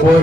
Por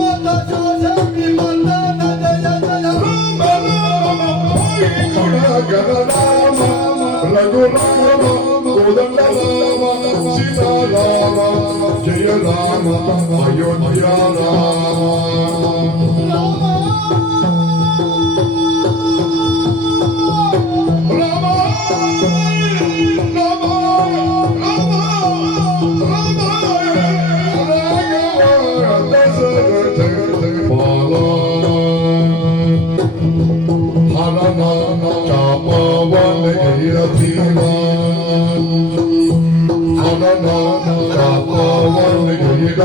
కోదండ రామ సీతారామ జయ Rama Ayodhya Hara Nama Kama Vale Adhiva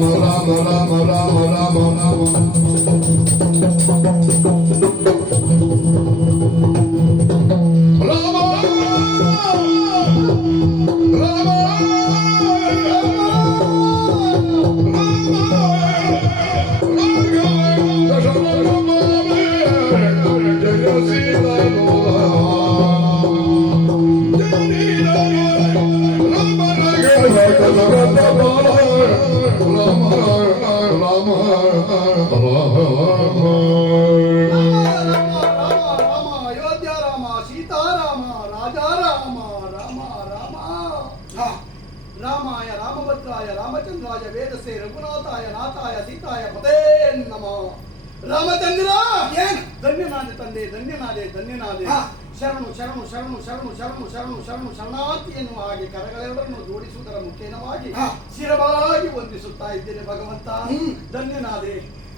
Ramo, Ramo, Ramo, Ramo, Ramo, Ramo. Seetharama Rajarama Rama Rama. ರಾಮಾಯ ರಾಮಭದ್ರಾಯ ರಾಮಚಂದ್ರಾಯ ವೇದಸೆ ರಘುನಾಥಾಯ ನಾಥಾಯ ಸೀತಾಯ ಪದೇ ನಮ. ರಾಮಚಂದ್ರ! ಏನ್? ಧನ್ಯನಾದೆ ತಂದೆ ಧನ್ಯನಾದೆ ಧನ್ಯನಾದೆ. ಶರಣು ಶರಣು ಶರಣು ಶರಣು ಶರಣು ಶರಣು ಶರಣು ಶರಣಾರ್ಥಿ ಎನ್ನುವ ಹಾಗೆ ಕರಗಳೆರಡನ್ನು ಜೋಡಿಸುವುದರ ಮುಖೇನವಾಗಿ ಶಿರವಾಗಿ ವಂದಿಸುತ್ತಾ ಇದ್ದೇನೆ ಭಗವಂತ. ಧನ್ಯನಾದೆ.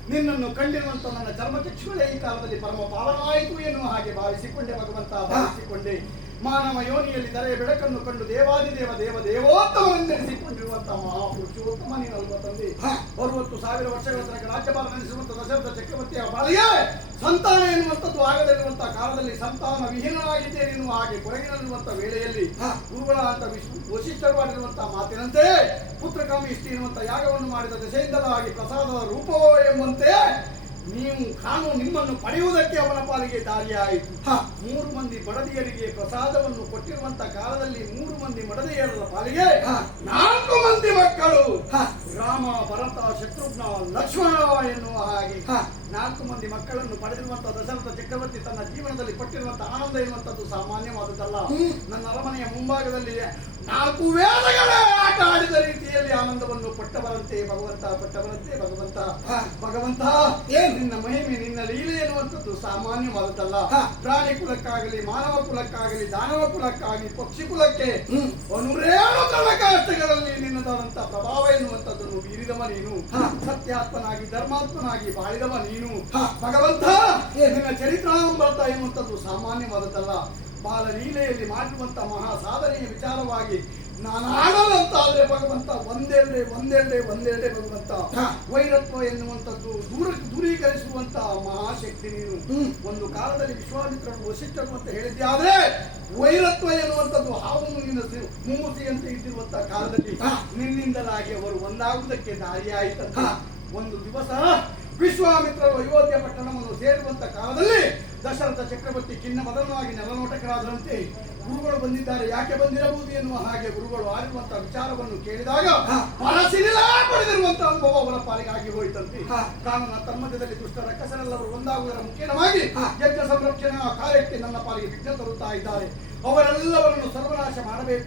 ನಿನ್ನನ್ನು ಕಂಡಿರುವಂತ ನನ್ನ ಚರ್ಮಚಕ್ಷುಗಳೇ ಈ ಕಾಲದಲ್ಲಿ ಪರಮ ಪಾವನವಾಯಿತು ಎನ್ನುವ ಹಾಗೆ ಭಾವಿಸಿಕೊಂಡೆ ಭಗವಂತ ಭಾವಿಸಿಕೊಂಡೆ. ಮಾನವ ಯೋನಿಯಲ್ಲಿ ತಲೆಯ ಬೆಳಕನ್ನು ಕಂಡು ದೇವಾದಿದೇವ ದೇವ ದೇವೋತ್ತಮವೆಂದೆನಿಸಿಕೊಂಡಿರುವಂತಹ ಮಹಾಪುರುಷೋತ್ತಮ ನೀನಲ್ವ ತಂದೆ? ಅರವತ್ತು ಸಾವಿರ ವರ್ಷಗಳ ತನಕ ರಾಜ್ಯಪಾಲ ನಡೆಸಿರುವಂತಹ ದಶರಥ ಚಕ್ರವರ್ತಿಯ ಬಾಳಿಗೆ ಸಂತಾನ ಎನ್ನುವಂಥದ್ದು ಆಗದಿರುವಂತಹ ಕಾಲದಲ್ಲಿ ಸಂತಾನ ವಿಹೀನವಾಗಿದೆ ಎನ್ನುವ ಹಾಗೆ ಕೊರಗಿನಲ್ಲಿರುವಂತಹ ವೇಳೆಯಲ್ಲಿ ಗುರುಗಳ ಅಂತ ವಿಶ್ವ ವಶಿಷ್ಠರು ಮಾಡಿರುವಂತಹ ಮಾತಿನಂತೆ ಪುತ್ರಕಾಮಿ ಇಷ್ಟು ಯಾಗವನ್ನು ಮಾಡಿದ ದಶೆಯಿಂದಲಾಗಿ ಪ್ರಸಾದದ ರೂಪವೋ ಎಂಬಂತೆ ನೀವು ಕಾಣು ನಿಮ್ಮನ್ನು ಪಡೆಯುವುದಕ್ಕೆ ಅವನ ಪಾಲಿಗೆ ದಾರಿಯಾಯಿತು. ಹ, ಮೂರು ಮಂದಿ ಬಡದಿಯರಿಗೆ ಪ್ರಸಾದವನ್ನು ಕೊಟ್ಟಿರುವಂತ ಕಾಲದಲ್ಲಿ ಮೂರು ಮಂದಿ ಮಡದಿಯರ ಪಾಲಿಗೆ ನಾಲ್ಕು ಮಂದಿ ಮಕ್ಕಳು. ರಾಮ ಭರತ ಶತ್ರುಘ್ನ ಲಕ್ಷ್ಮಣ ಎನ್ನುವ ಹಾಗೆ. ನಾಲ್ಕು ಮಂದಿ ಮಕ್ಕಳನ್ನು ಪಡೆದಿರುವಂತಹ ದಶರಥ ಚಕ್ರವರ್ತಿ ತನ್ನ ಜೀವನದಲ್ಲಿ ಪಟ್ಟಿರುವಂತಹ ಆನಂದ ಇರುವಂತದ್ದು ಸಾಮಾನ್ಯವಾದದ್ದಲ್ಲ. ನನ್ನ ಅರಮನೆಯ ಮುಂಭಾಗದಲ್ಲಿ ನಾಲ್ಕು ವೇದಗಳೇ ಆಟ ಆಡಿದ ರೀತಿಯಲ್ಲಿ ಆನಂದವನ್ನು ಪಟ್ಟವರಂತೆ ಭಗವಂತ ಪಟ್ಟವರಂತೆ ಭಗವಂತ. ಭಗವಂತ ಏನ್? ನಿನ್ನ ಮಹಿಮೆ ನಿನ್ನ ಲೀಲೆ ಎನ್ನುವಂಥದ್ದು ಸಾಮಾನ್ಯವಾದದ್ದಲ್ಲ. ಪ್ರಾಣಿ ಕುಲಕ್ಕಾಗಲಿ ಮಾನವ ಕುಲಕ್ಕಾಗಲಿ ದಾನವ ಕುಲಕ್ಕಾಗಲಿ ಪಕ್ಷಿ ಕುಲಕ್ಕೆ ಅನುರೇಣು ನಿನ್ನದಾದಂತಹ ಪ್ರಭಾವ ಎನ್ನುವಂಥದ್ದನ್ನು ಬೀರಿದವ ನೀನು. ಸತ್ಯಾತ್ಮನಾಗಿ ಧರ್ಮಾತ್ಮನಾಗಿ ಬಾಳಿದವ ನೀನು. ಭಗವಂತ! ನಿನ್ನ ಚರಿತ್ರಾಮೃತ ಎನ್ನುವಂಥದ್ದು ಸಾಮಾನ್ಯವಾದದ್ದಲ್ಲ. ಬಾಲ ಲೀಲೆಯಲ್ಲಿ ಮಾಡಿರುವಂತಹ ಮಹಾ ಸಾಧನೆಯ ವಿಚಾರವಾಗಿ ನಾನಾಡಲಂತ ಆದ್ರೆ ಭಗವಂತ ಒಂದೆರಡೆ ಒಂದೆರಡೆ ಒಂದೆರಡೆ ಭಗವಂತ! ವೈರತ್ವ ಎನ್ನುವಂಥದ್ದು ದೂರ ದೂರೀಕರಿಸುವಂತಹ ಮಹಾಶಕ್ತಿ ನೀನು. ಒಂದು ಕಾಲದಲ್ಲಿ ವಿಶ್ವಾಮಿತ್ರರು ವಶಿಷ್ಠರು ಅಂತ ಹೇಳಿದ್ದೆ ಆದ್ರೆ ವೈರತ್ವ ಎನ್ನುವಂಥದ್ದು ಹಾವು ಮುಂದಿನ ಅಂತ ಇದ್ದಿರುವಂತಹ ಕಾಲದಲ್ಲಿ ನಿನ್ನಿಂದಲಾಗಿ ಅವರು ಒಂದಾಗುವುದಕ್ಕೆ ದಾರಿಯಾಯಿತಂತ. ಒಂದು ದಿವಸ ವಿಶ್ವಾಮಿತ್ರರು ಅಯೋಧ್ಯ ಪಟ್ಟಣವನ್ನು ಸೇರುವಂತ ಕಾಲದಲ್ಲಿ ದಶರಥ ಚಕ್ರವರ್ತಿ ಖಿನ್ನ ಮದನವಾಗಿ ನೆಲನೋಟಕರಾದರಂತೆ ಗುರುಗಳು ಬಂದಿದ್ದಾರೆ. ಯಾಕೆ ಬಂದಿರಬಹುದು ಎನ್ನುವ ಹಾಗೆ ಗುರುಗಳು ಆಡಿರುವಂತಹ ವಿಚಾರವನ್ನು ಕೇಳಿದಾಗ ಮನಸ್ಸಿನಿಲ್ಲ ಪಡೆದಿರುವಂತಹ ಅನುಭವ ಅವರ ಪಾಲಿಗಾಗಿ ಹೋಯಿತಂತೆ. ಕಾನೂನ ತಮ್ಮದಲ್ಲಿ ದುಷ್ಟ ರಕ್ಕಸರೆಲ್ಲವರು ಒಂದಾಗುವುದರ ಮುಖ್ಯವಾಗಿ ಯಜ್ಞ ಸಂರಕ್ಷಣಾ ಕಾರ್ಯಕ್ಕೆ ನನ್ನ ಪಾಲಿಗೆ ವಿಘ್ನ ತರುತ್ತಾ ಇದ್ದಾರೆ. ಅವರೆಲ್ಲವರನ್ನು ಸರ್ವನಾಶ ಮಾಡಬೇಕು.